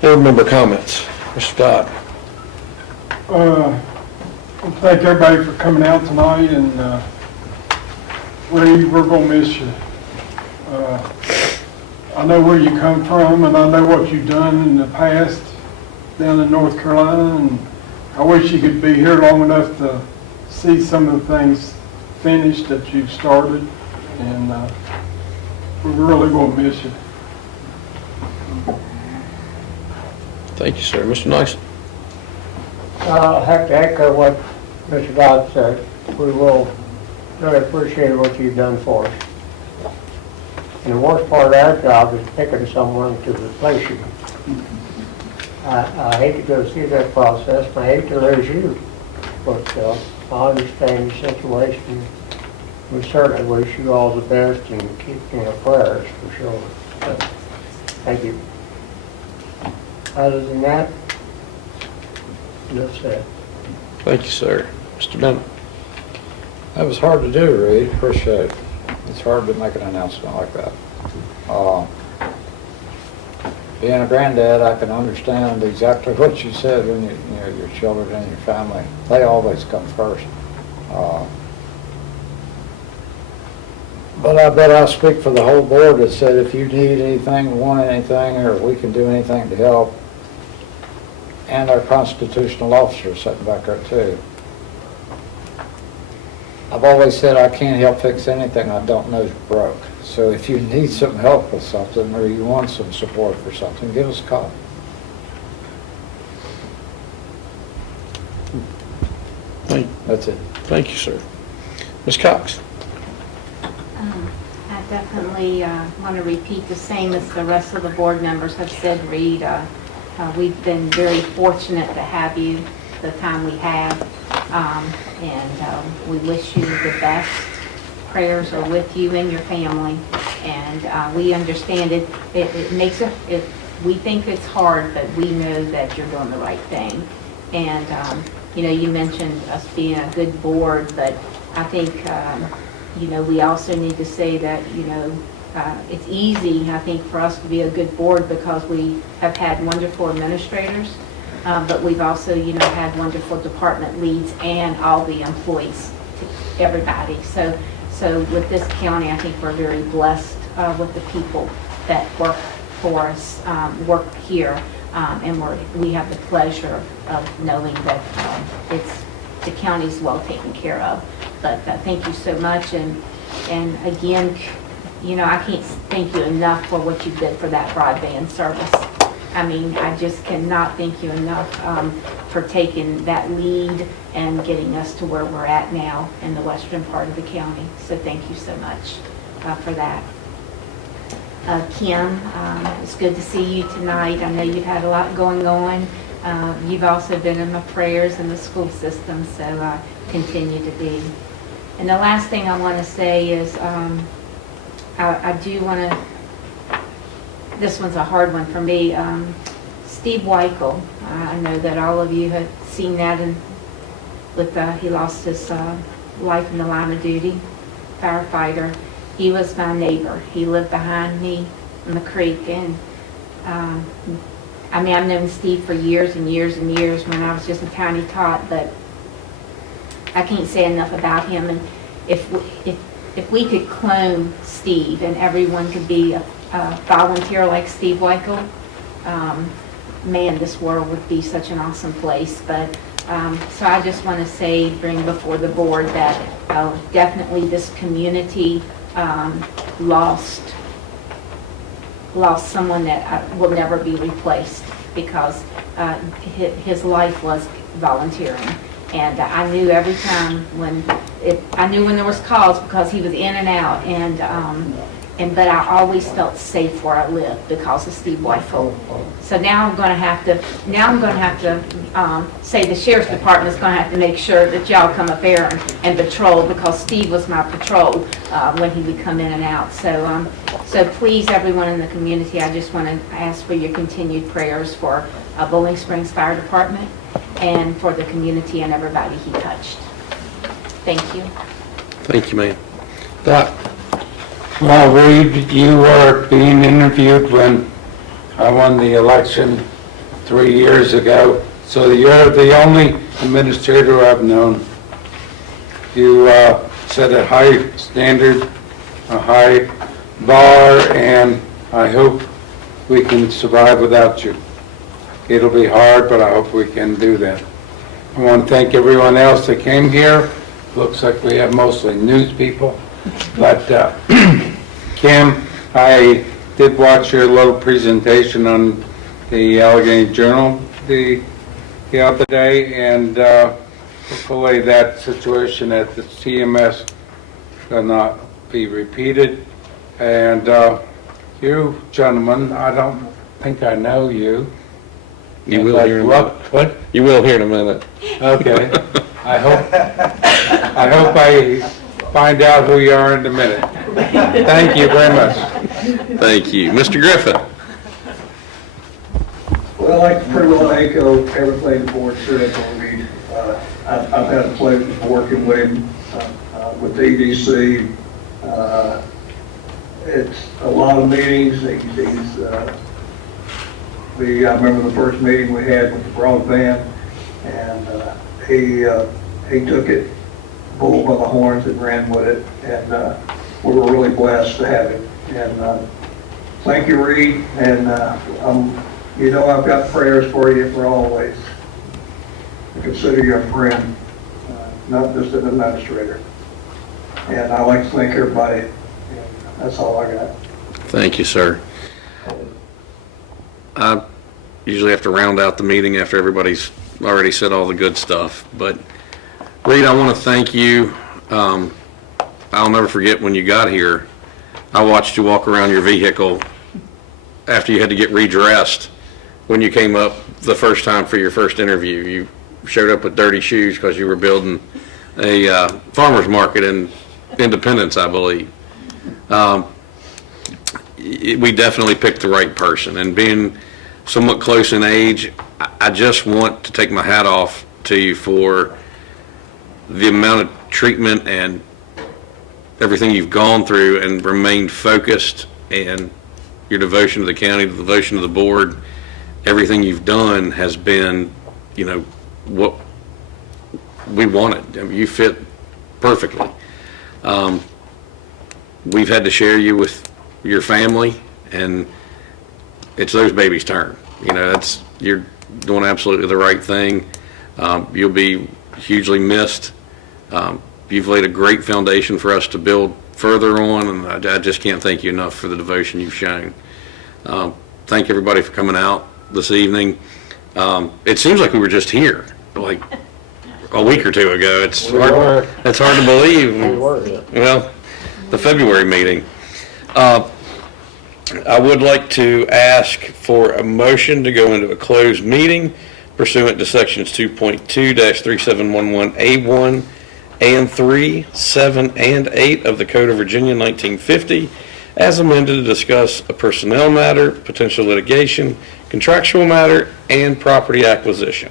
Board member comments. Mr. Dodd. Thank everybody for coming out tonight, and Ray, we're gonna miss you. I know where you come from, and I know what you've done in the past down in North Carolina, and I wish you could be here long enough to see some of the things finished that you've started, and we're really gonna miss you. Thank you, sir. Mr. Nyson. I'll have to echo what Mr. Dodd said. We will really appreciate what you've done for us. And the worst part of our job is picking someone to replace you. I hate to go through that process, and I hate to lose you, but I understand your situation. We certainly wish you all the best and keep you in our prayers for sure. So, thank you. Other than that, that's it. Thank you, sir. Mr. Bennett. That was hard to do, Reed. Appreciate it. It's hard to make an announcement like that. Being a granddad, I can understand exactly what you said when you know, your children and your family. They always come first. But I bet I speak for the whole board that said if you need anything, want anything, or we can do anything to help, and our constitutional officer sitting back there too. I've always said I can't help fix anything I don't know is broke. So if you need some help with something or you want some support for something, give us a call. That's it. Thank you, sir. Ms. Cox. I definitely want to repeat the same as the rest of the board members have said, Reed. We've been very fortunate to have you the time we have, and we wish you the best. Prayers are with you and your family, and we understand it. It makes it. We think it's hard, but we know that you're doing the right thing. And you know, you mentioned us being a good board, but I think you know, we also need to say that, you know, it's easy, I think, for us to be a good board because we have had wonderful administrators, but we've also, you know, had wonderful department leads and all the employees, everybody. So with this county, I think we're very blessed with the people that work for us, work here, and we have the pleasure of knowing that the county's well taken care of. But thank you so much, and again, you know, I can't thank you enough for what you did for that broadband service. I mean, I just cannot thank you enough for taking that lead and getting us to where we're at now in the western part of the county. So thank you so much for that. Kim, it's good to see you tonight. I know you've had a lot going on. You've also been in my prayers in the school system, so continue to be. And the last thing I want to say is I do want to, this one's a hard one for me. Steve Weichel, I know that all of you have seen that, he lost his life in the line of duty, firefighter. He was my neighbor. He lived behind me in the creek, and I mean, I've known Steve for years and years and years when I was just a tiny tot, but I can't say enough about him. And if we could clone Steve and everyone could be a volunteer like Steve Weichel, man, this world would be such an awesome place. But so I just want to say, bring before the board that definitely this community lost someone that will never be replaced, because his life was volunteering. And I knew every time I knew when there was calls, because he was in and out, but I always felt safe where I lived because of Steve Weichel. So now I'm going to have to say the sheriff's department is going to have to make sure that y'all come up there and patrol, because Steve was my patrol when he would come in and out. So please, everyone in the community, I just want to ask for your continued prayers for Bowling Springs Fire Department and for the community and everybody he touched. Thank you. Thank you, ma'am. Doc. Well, Reed, you were being interviewed when I won the election 3 years ago. So you're the only administrator I've known. You set a high standard, a high bar, and I hope we can survive without you. It'll be hard, but I hope we can do that. I want to thank everyone else that came here. Looks like we have mostly news people. But Kim, I did watch your little presentation on the Alleghany Journal the other day, and hopefully that situation at the CMS will not be repeated. And you gentlemen, I don't think I know you. You will hear in a minute. What? You will hear in a minute. Okay. I hope I find out who you are in a minute. Thank you very much. Thank you. Mr. Griffin? Well, I can pretty well echo everything the board said on me. I've had the pleasure of working with him, with the EDC. It's a lot of meetings. I remember the first meeting we had with the broadband, and he took it bull by the horns and ran with it, and we were really blessed to have him. And thank you, Reed, and you know I've got prayers for you for always. I consider you a friend, not just an administrator. And I'd like to thank everybody. That's all I got. Thank you, sir. I usually have to round out the meeting after everybody's already said all the good stuff. But, Reed, I want to thank you. I'll never forget when you got here, I watched you walk around your vehicle after you had to get redressed when you came up the first time for your first interview. You showed up with dirty shoes because you were building a farmer's market in Independence, I believe. We definitely picked the right person, and being somewhat close in age, I just want to take my hat off to you for the amount of treatment and everything you've gone through and remained focused, and your devotion to the county, the devotion to the board, everything you've done has been, you know, what we wanted. I mean, you fit perfectly. We've had to share you with your family, and it's those babies' turn. You know, you're doing absolutely the right thing. You'll be hugely missed. You've laid a great foundation for us to build further on, and I just can't thank you enough for the devotion you've shown. Thank everybody for coming out this evening. It seems like we were just here, like a week or two ago. It's hard to believe. Well, the February meeting. I would like to ask for a motion to go into a closed meeting pursuant to sections 2.2-3711A1 and 3, 7, and 8 of the Code of Virginia 1950, as amended, to discuss a personnel matter, potential litigation, contractual matter, and property acquisition.